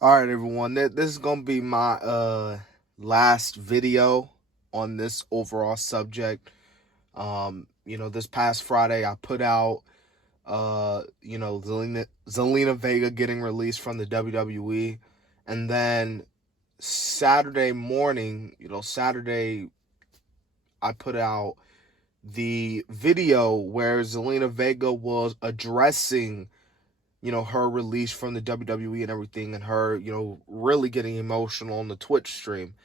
All right, everyone. This is gonna be my last video on this overall subject. This past Friday I put out Zelina Vega getting released from the WWE, and then Saturday morning, Saturday I put out the video where Zelina Vega was addressing her release from the WWE and everything, and her, really getting emotional on the Twitch stream.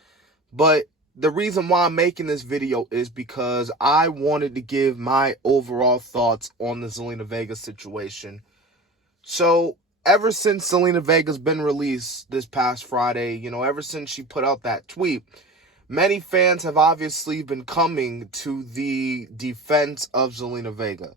But the reason why I'm making this video is because I wanted to give my overall thoughts on the Zelina Vega situation. So, ever since Zelina Vega's been released this past Friday, ever since she put out that tweet, many fans have obviously been coming to the defense of Zelina Vega.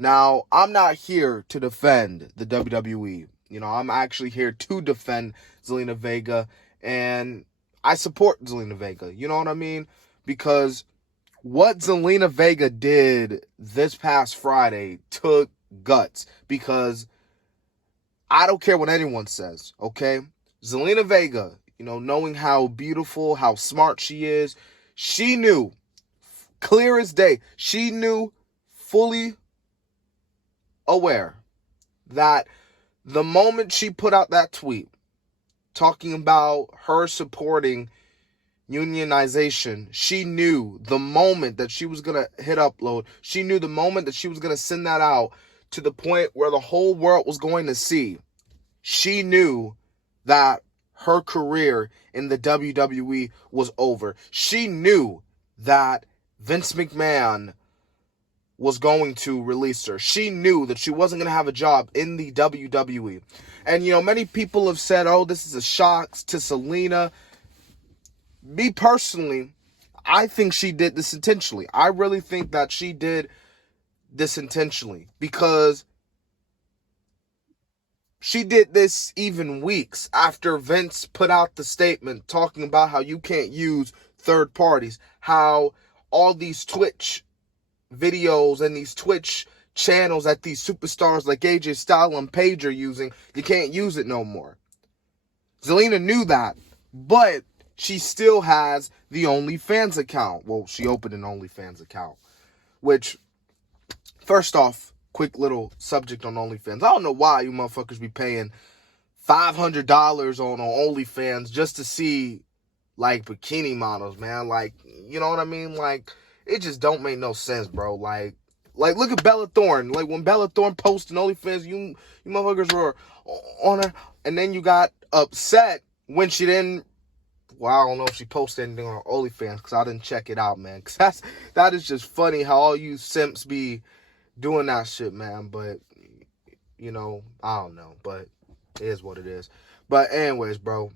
Now, I'm not here to defend the WWE. I'm actually here to defend Zelina Vega, and I support Zelina Vega. You know what I mean? Because what Zelina Vega did this past Friday took guts. Because I don't care what anyone says, okay? Zelina Vega, knowing how beautiful, how smart she is, she knew, clear as day, she knew fully aware that the moment she put out that tweet talking about her supporting unionization, she knew the moment that she was going to hit upload, she knew the moment that she was going to send that out to the point where the whole world was going to see. She knew that her career in the WWE was over. She knew that Vince McMahon was going to release her. She knew that she wasn't going to have a job in the WWE. And, many people have said, oh, this is a shock to Zelina. Me personally, I think she did this intentionally. I really think that she did this intentionally because she did this even weeks after Vince put out the statement talking about how you can't use third parties, how all these Twitch videos and these Twitch channels that these superstars like AJ Styles and Paige are using, you can't use it no more. Zelina knew that, but she still has the OnlyFans account. Well, she opened an OnlyFans account, which, first off, quick little subject on OnlyFans. I don't know why you motherfuckers be paying $500 on OnlyFans just to see, like, bikini models, man. Like, you know what I mean? Like, it just don't make no sense, bro. Like look at Bella Thorne. Like, when Bella Thorne posted OnlyFans, you motherfuckers were on her. And then you got upset when she didn't. Well, I don't know if she posted anything on OnlyFans because I didn't check it out, man. Because that is just funny how all you simps be doing that shit, man. But, I don't know. But it is what it is. But anyways, bro.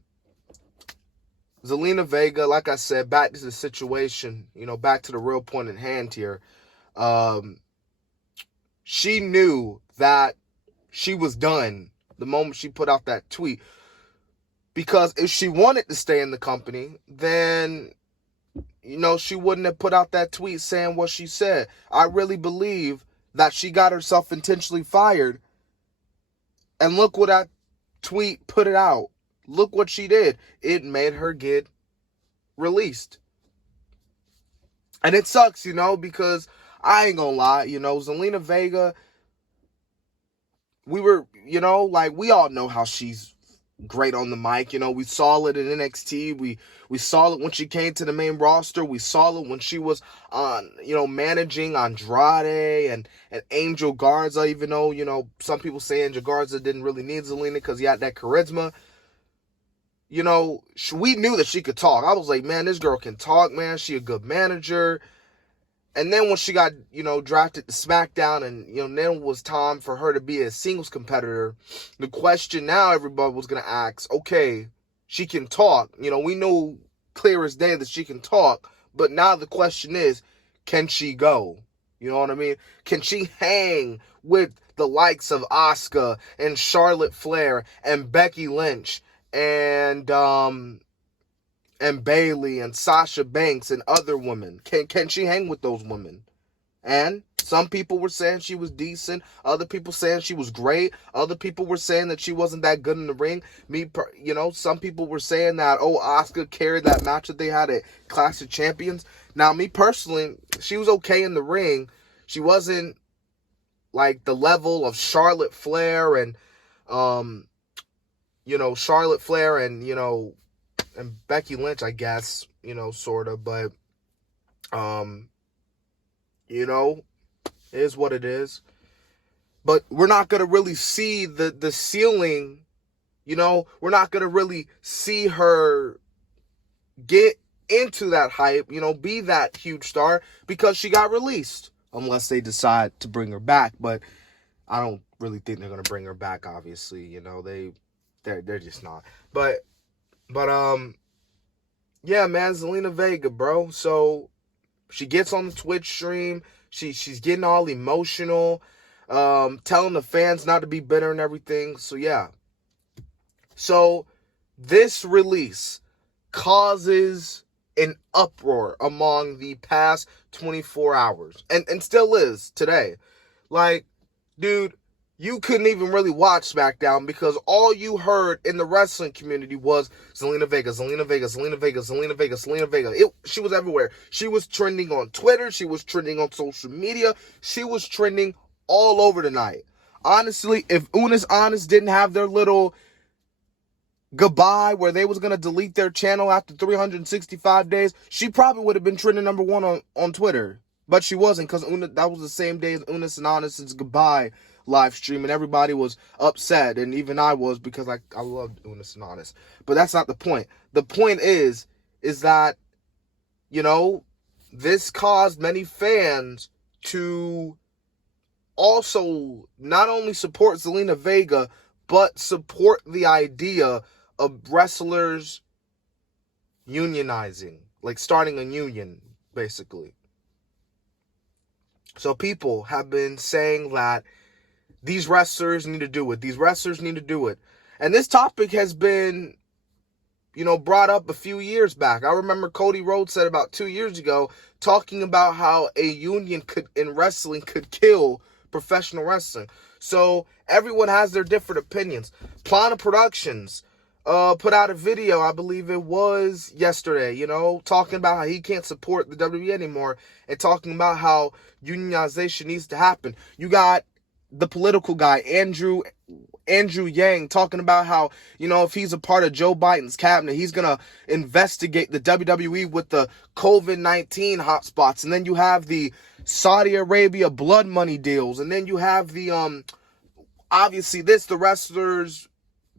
Zelina Vega, like I said, back to the situation, back to the real point at hand here. She knew that she was done the moment she put out that tweet. Because if she wanted to stay in the company, then, she wouldn't have put out that tweet saying what she said. I really believe that she got herself intentionally fired. And look what that tweet put it out. Look what she did. It made her get released. And it sucks, because I ain't gonna lie, Zelina Vega, we were, we all know how she's great on the mic. We saw it in NXT. We saw it when she came to the main roster. We saw it when she was on, managing Andrade and Angel Garza, even though, some people say Angel Garza didn't really need Zelina because he had that charisma. We knew that she could talk. I was like, man, this girl can talk, man. She a good manager. And then when she got, drafted to SmackDown and, then it was time for her to be a singles competitor, the question now everybody was going to ask, okay, she can talk. We know clear as day that she can talk. But now the question is, can she go? You know what I mean? Can she hang with the likes of Asuka and Charlotte Flair and Becky Lynch and Bayley and Sasha Banks and other women? Can she hang with those women? And some people were saying she was decent. Other people saying she was great. Other people were saying that she wasn't that good in the ring. Some people were saying that, oh, Asuka carried that match that they had at Clash of Champions. Now, me personally, she was okay in the ring. She wasn't like the level of Charlotte Flair and, and Becky Lynch, I guess, sort of. But, it is what it is. But we're not going to really see the ceiling, we're not going to really see her get into that hype, be that huge star because she got released. Unless they decide to bring her back. But I don't really think they're going to bring her back, obviously. They're just not. But yeah, man, Zelina Vega, bro. So she gets on the Twitch stream. She's getting all emotional, telling the fans not to be bitter and everything. So, yeah. So, this release causes an uproar among the past 24 hours. And still is today. Like, dude, you couldn't even really watch SmackDown because all you heard in the wrestling community was Zelina Vega, Zelina Vega, Zelina Vega, Zelina Vega, Zelina Vega. She was everywhere. She was trending on Twitter. She was trending on social media. She was trending all over tonight. Honestly, if Unis Honest didn't have their little goodbye where they was going to delete their channel after 365 days, she probably would have been trending number one on Twitter. But she wasn't because that was the same day as Unis and Honest's goodbye live stream, and everybody was upset, and even I was because I loved Unis and Honest. But that's not the point. The point is that, this caused many fans to also not only support Zelina Vega, but support the idea of wrestlers unionizing, like starting a union, basically. So people have been saying that these wrestlers need to do it. These wrestlers need to do it. And this topic has been, brought up a few years back. I remember Cody Rhodes said about 2 years ago, talking about how a union in wrestling could kill professional wrestling. So everyone has their different opinions. Plana Productions put out a video, I believe it was yesterday, talking about how he can't support the WWE anymore and talking about how unionization needs to happen. You got the political guy, Andrew Yang, talking about how, if he's a part of Joe Biden's cabinet, he's going to investigate the WWE with the COVID-19 hotspots. And then you have the Saudi Arabia blood money deals. And then you have the, obviously the wrestlers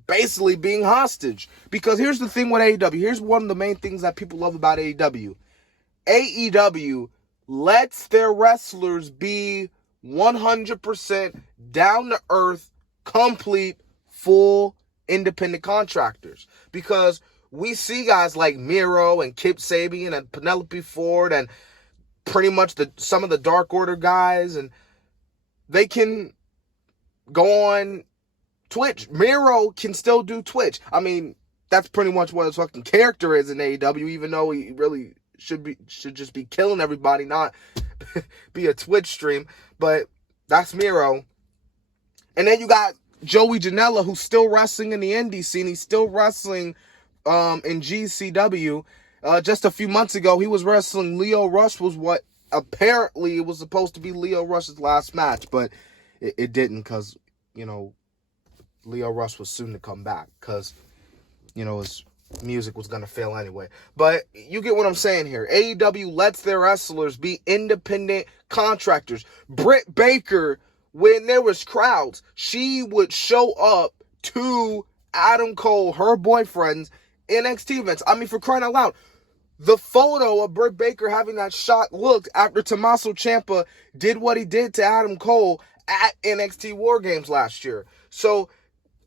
basically being hostage. Because here's the thing with AEW. Here's one of the main things that people love about AEW. AEW lets their wrestlers be 100% down to earth, complete, full, independent contractors. Because we see guys like Miro and Kip Sabian and Penelope Ford and pretty much some of the Dark Order guys, and they can go on Twitch. Miro can still do Twitch. I mean, that's pretty much what his fucking character is in AEW, even though he really should just be killing everybody, not be a Twitch stream. But that's Miro. And then you got Joey Janela, who's still wrestling in the indie scene. He's still wrestling in GCW. Just a few months ago, he was wrestling Leo Rush, was what apparently it was supposed to be Leo Rush's last match, but it didn't because, Leo Rush was soon to come back because, his music was going to fail anyway. But you get what I'm saying here. AEW lets their wrestlers be independent contractors. Britt Baker, when there was crowds, she would show up to Adam Cole, her boyfriend's NXT events. I mean, for crying out loud. The photo of Britt Baker having that shot looked after Tommaso Ciampa did what he did to Adam Cole at NXT War Games last year. So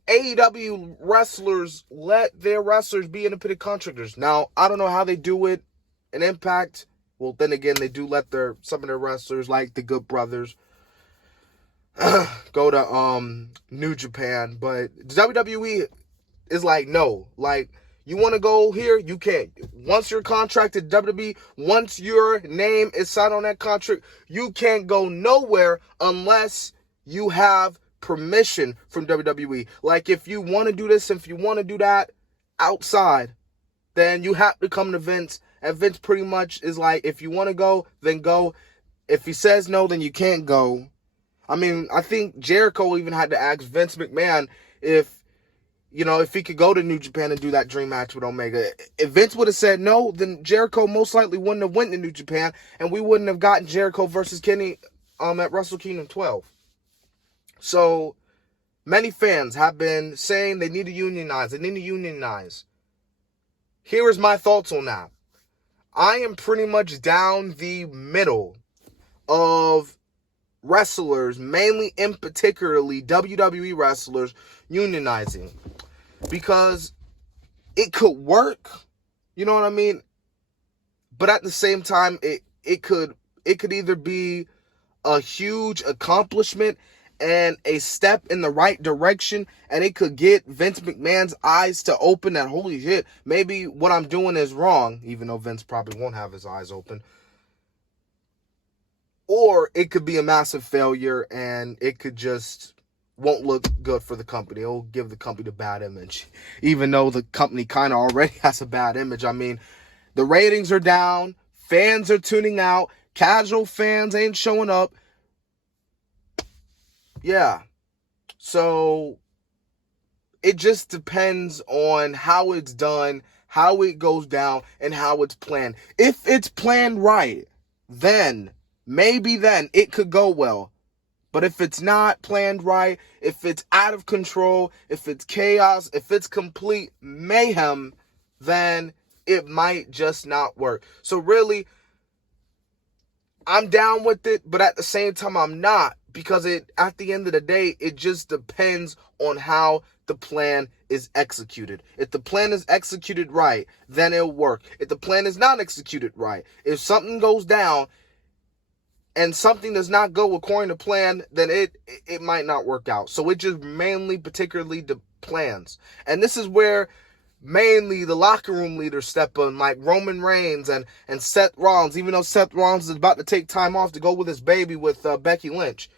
AEW wrestlers let their wrestlers be independent contractors. Now, I don't know how they do it in Impact. Well, then again, they do let some of their wrestlers, like the Good Brothers, go to New Japan. But WWE is like, no. Like, You want to go here? You can. Once you're contracted WWE, once your name is signed on that contract, you can't go nowhere unless you have permission from WWE. Like, if you want to do this, if you want to do that outside, then you have to come to Vince. And Vince pretty much is like, if you want to go, then go. If he says no, then you can't go. I mean, I think Jericho even had to ask Vince McMahon if he could go to New Japan and do that dream match with Omega. If Vince would have said no, then Jericho most likely wouldn't have went to New Japan, and we wouldn't have gotten Jericho versus Kenny at Wrestle Kingdom 12. So, many fans have been saying they need to unionize. Here is my thoughts on that. I am pretty much down the middle of wrestlers, mainly and particularly WWE wrestlers, unionizing, because it could work, you know what I mean? But at the same time, it could either be a huge accomplishment and a step in the right direction, and it could get Vince McMahon's eyes to open that, holy shit, maybe what I'm doing is wrong, even though Vince probably won't have his eyes open. Or it could be a massive failure, and it could just won't look good for the company. It'll give the company a bad image, even though the company kind of already has a bad image. I mean, the ratings are down, fans are tuning out, casual fans ain't showing up. Yeah. So it just depends on how it's done, how it goes down, and how it's planned. If it's planned right, then maybe then it could go well. But if it's not planned right, if it's out of control, if it's chaos, if it's complete mayhem, then it might just not work. So really, I'm down with it, but at the same time, I'm not. Because at the end of the day, it just depends on how the plan is executed. If the plan is executed right, then it'll work. If the plan is not executed right, if something goes down and something does not go according to plan, then it might not work out. So it just mainly, particularly the plans. And this is where mainly the locker room leaders step in, like Roman Reigns and Seth Rollins, even though Seth Rollins is about to take time off to go with his baby with Becky Lynch.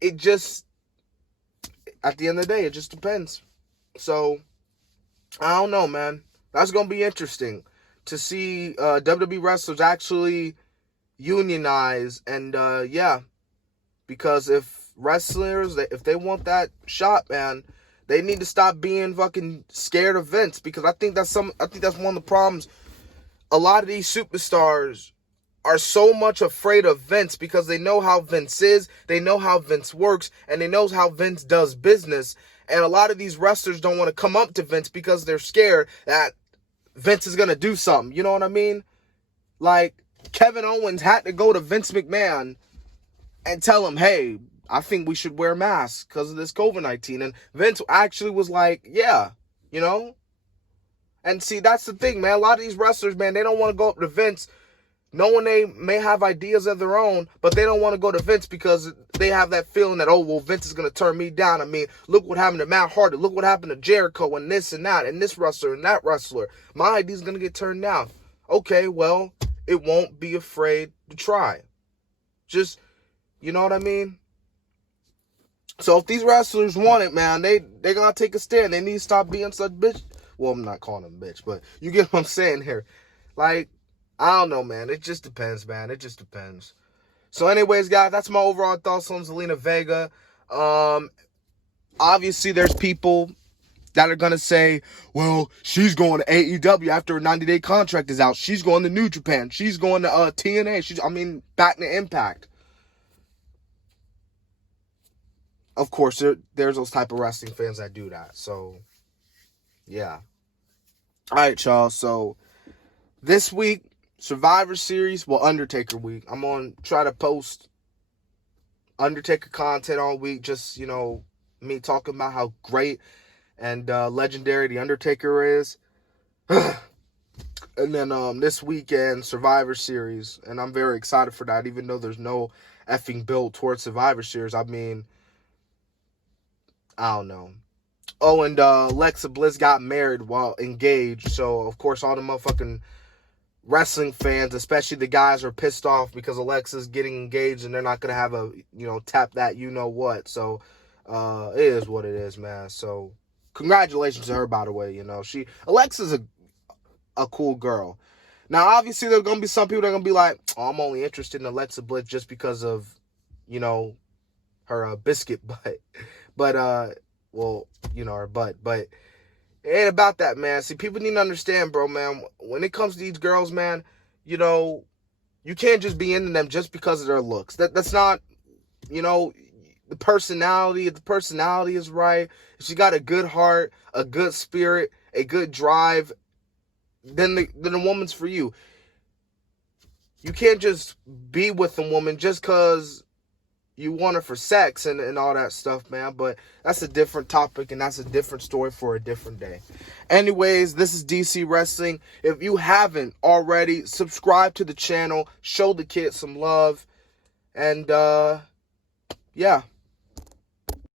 It just, at the end of the day, it just depends. So, I don't know, man. That's going to be interesting to see WWE wrestlers actually unionize. And, yeah, because if wrestlers, if they want that shot, man, they need to stop being fucking scared of Vince, because I think that's one of the problems. A lot of these superstars are so much afraid of Vince because they know how Vince is, they know how Vince works, and they know how Vince does business. And a lot of these wrestlers don't want to come up to Vince because they're scared that Vince is going to do something. You know what I mean? Like, Kevin Owens had to go to Vince McMahon and tell him, hey, I think we should wear masks because of this COVID-19. And Vince actually was like, yeah, you know? And see, that's the thing, man. A lot of these wrestlers, man, they don't want to go up to Vince knowing they may have ideas of their own, but they don't want to go to Vince because they have that feeling that, oh, well, Vince is going to turn me down. I mean, look what happened to Matt Hardy. Look what happened to Jericho and this and that and this wrestler and that wrestler. My idea is going to get turned down. Okay, well, it won't be afraid to try. Just, you know what I mean? So if these wrestlers want it, man, they got to take a stand. They need to stop being such bitch. Well, I'm not calling them bitch, but you get what I'm saying here. Like, I don't know, man. It just depends, man. It just depends. So anyways, guys, that's my overall thoughts on Zelina Vega. Obviously, there's people that are going to say, well, she's going to AEW after her 90-day contract is out. She's going to New Japan. She's going to TNA. Back to Impact. Of course, there's those type of wrestling fans that do that. So, yeah. All right, y'all. So, this week, Survivor Series, Undertaker week. I'm going to try to post Undertaker content all week. Just, me talking about how great and legendary The Undertaker is. And then this weekend, Survivor Series. And I'm very excited for that, even though there's no effing build towards Survivor Series. I mean, I don't know. Oh, and Alexa Bliss got married while engaged. So, of course, all the motherfucking wrestling fans, especially the guys, are pissed off because Alexa's getting engaged and they're not going to have a, tap that you-know-what. So, it is what it is, man. So, congratulations to her, by the way. Alexa's a cool girl. Now, obviously, there are going to be some people that are going to be like, oh, I'm only interested in Alexa Bliss just because of, her biscuit butt. But, her butt. But it ain't about that, man. See, people need to understand, bro, man. When it comes to these girls, man, you can't just be into them just because of their looks. That's not, the personality. If the personality is right, if she got a good heart, a good spirit, a good drive, then the woman's for you. You can't just be with a woman just because you want her for sex and all that stuff, man. But that's a different topic, and that's a different story for a different day. Anyways, this is DC Wrestling. If you haven't already, subscribe to the channel, show the kids some love, and yeah.